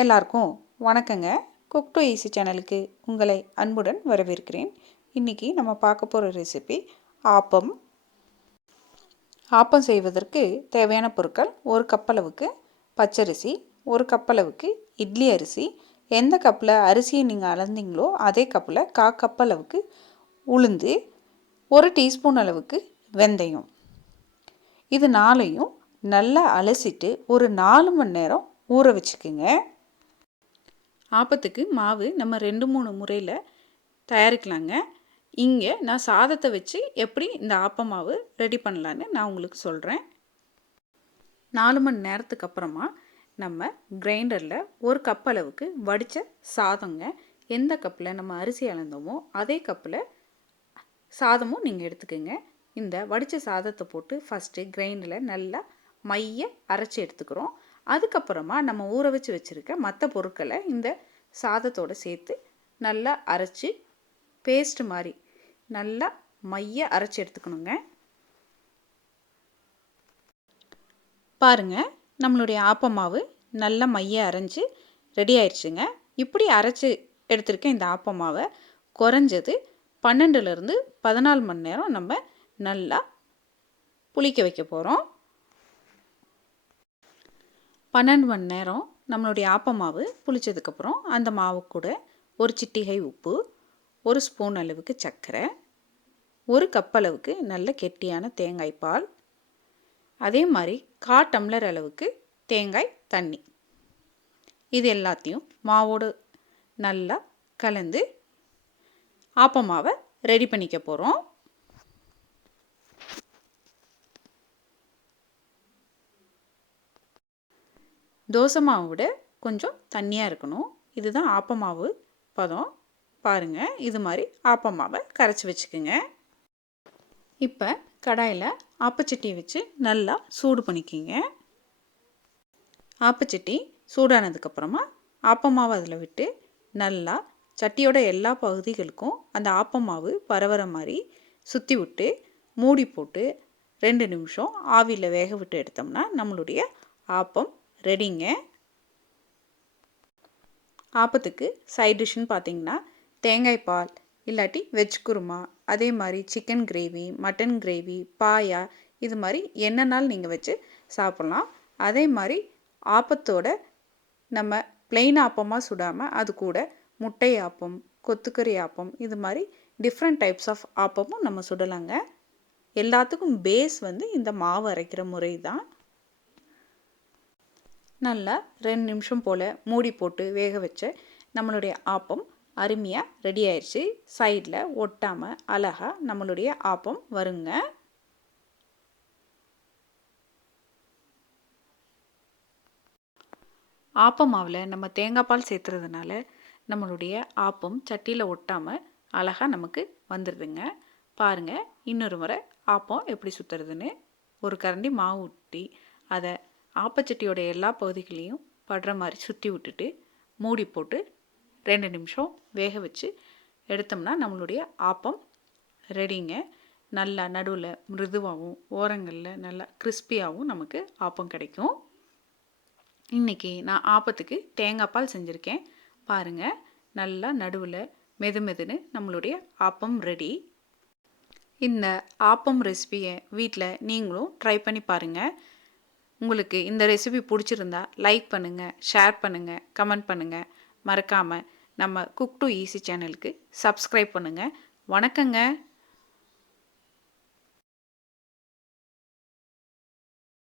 எல்லாருக்கும் வணக்கங்க. Cook to easy சேனலுக்கு உங்களை அன்புடன் வரவேற்கிறேன். இன்றைக்கி நம்ம பார்க்க போகிற ரெசிபி ஆப்பம். ஆப்பம் செய்வதற்கு தேவையான பொருட்கள்: ஒரு கப் அளவுக்கு பச்சரிசி, ஒரு கப் அளவுக்கு இட்லி அரிசி, எந்த கப்பில் அரிசியை நீங்கள் அளந்தீங்களோ அதே கப்பில் கப் அளவுக்கு உளுந்து, ஒரு டீஸ்பூன் அளவுக்கு வெந்தயம். இது நாளையும் நல்லா அலசிட்டு ஒரு 4 மணி நேரம் ஊற வச்சுக்குங்க. ஆப்பத்துக்கு மாவு நம்ம 2-3 முறையில் தயாரிக்கலாங்க. இங்கே நான் சாதத்தை வச்சு எப்படி இந்த ஆப்ப மாவு ரெடி பண்ணலான்னு நான் உங்களுக்கு சொல்கிறேன். 4 மணி நேரத்துக்கு அப்புறமா நம்ம கிரைண்டரில் ஒரு கப் அளவுக்கு வடித்த சாதங்க, எந்த கப்பில் நம்ம அரிசி அளந்தோமோ அதே கப்பில் சாதமும் நீங்கள் எடுத்துக்கோங்க. இந்த வடித்த சாதத்தை போட்டு ஃபஸ்ட்டு கிரைண்டரில் நல்லா மைய அரைச்சி எடுத்துக்கிறோம். அதுக்கப்புறமா நம்ம ஊற வச்சு வச்சுருக்க மற்ற பொருட்களை இந்த சாதத்தோடு சேர்த்து நல்லா அரைச்சி பேஸ்ட் மாதிரி நல்லா மைய அரைச்சி எடுத்துக்கணுங்க. பாருங்கள், நம்மளுடைய ஆப்ப மாவு நல்லா மைய அரைஞ்சி ரெடி ஆயிடுச்சுங்க. இப்படி அரைச்சி எடுத்துருக்க இந்த ஆப்ப மாவை குறைஞ்சது 12லேருந்து 14 மணி நேரம் நம்ம நல்லா புளிக்க வைக்க போகிறோம். 12 மணி நேரம் நம்மளுடைய ஆப்ப மாவு புளித்ததுக்கப்புறம் அந்த மாவு கூட ஒரு சிட்டிகை உப்பு, ஒரு ஸ்பூன் அளவுக்கு சர்க்கரை, ஒரு கப் அளவுக்கு நல்ல கெட்டியான தேங்காய் பால், அதே மாதிரி 1/4 டம்ளர் அளவுக்கு தேங்காய் தண்ணி, இது எல்லாத்தையும் மாவோடு நல்லா கலந்து ஆப்ப மாவை ரெடி பண்ணிக்க போகிறோம். தோசை மாவை விட கொஞ்சம் தண்ணியாக இருக்கணும். இதுதான் ஆப்ப மாவு பதம். பாருங்கள், இது மாதிரி ஆப்ப மாவை கரைச்சி வச்சுக்கோங்க. இப்போ கடாயில் ஆப்பச்சட்டியை வச்சு நல்லா சூடு பண்ணிக்கிங்க. ஆப்பச்சட்டி சூடானதுக்கப்புறமா ஆப்ப மாவு அதில் விட்டு நல்லா சட்டியோட எல்லா பகுதிகளுக்கும் அந்த ஆப்ப மாவு பரவற மாதிரி சுற்றி விட்டு மூடி போட்டு 2 நிமிஷம் ஆவியில் வேக விட்டு எடுத்தோம்னா நம்மளுடைய ஆப்பம் ரெடிங்க. ஆப்பத்துக்கு சைட் டிஷ்ஷுன்னு பார்த்தீங்கன்னா தேங்காய் பால், இல்லாட்டி வெஜ் குருமா, அதே மாதிரி சிக்கன் கிரேவி, மட்டன் கிரேவி, பாயா, இது மாதிரி என்னன்னாலும் நீங்கள் வச்சு சாப்பிட்லாம். அதே மாதிரி ஆப்பத்தோட நம்ம பிளெயின் ஆப்பமாக சுடாமல் அது கூட முட்டை ஆப்பம், கொத்துக்கறி ஆப்பம், இது மாதிரி டிஃப்ரெண்ட் டைப்ஸ் ஆஃப் ஆப்பமும் நம்ம சுடலாங்க. எல்லாத்துக்கும் பேஸ் இந்த மாவு அரைக்கிற முறை தான். நல்லா 2 நிமிஷம் போல் மூடி போட்டு வேக வச்ச நம்மளுடைய ஆப்பம் அருமையாக ரெடி ஆயிடுச்சு. சைடில் ஒட்டாமல் அழகாக நம்மளுடைய ஆப்பம் வருங்க. ஆப்ப மாவில் நம்ம தேங்காய் பால் சேர்த்துறதுனால நம்மளுடைய ஆப்பம் சட்டியில் ஒட்டாமல் அழகாக நமக்கு வந்துடுதுங்க. பாருங்கள், இன்னொரு முறை ஆப்பம் எப்படி சுற்றுறதுன்னு. ஒரு கரண்டி மாவு ஊற்றி அதை ஆப்பச்சட்டியோட எல்லா பகுதிகளையும் படுற மாதிரி சுற்றி விட்டுட்டு மூடி போட்டு 2 நிமிஷம் வேக வச்சு எடுத்தோம்னா நம்மளுடைய ஆப்பம் ரெடிங்க. நல்லா நடுவில் மிருதுவாகவும் ஓரங்களில் நல்லா கிறிஸ்பியாகவும் நமக்கு ஆப்பம் கிடைக்கும். இன்றைக்கி நான் ஆப்பத்துக்கு தேங்காய் பால் செஞ்சுருக்கேன். பாருங்கள், நல்லா நடுவில் மெதுன்னு நம்மளுடைய ஆப்பம் ரெடி. இந்த ஆப்பம் ரெசிபியை வீட்டில் நீங்களும் ட்ரை பண்ணி பாருங்கள். உங்களுக்கு இந்த ரெசிபி பிடிச்சிருந்தா லைக் பண்ணுங்கள், ஷேர் பண்ணுங்கள், கமெண்ட் பண்ணுங்கள். மறக்காமல் நம்ம குக் டு ஈஸி சேனலுக்கு சப்ஸ்கிரைப் பண்ணுங்கள். வணக்கங்க.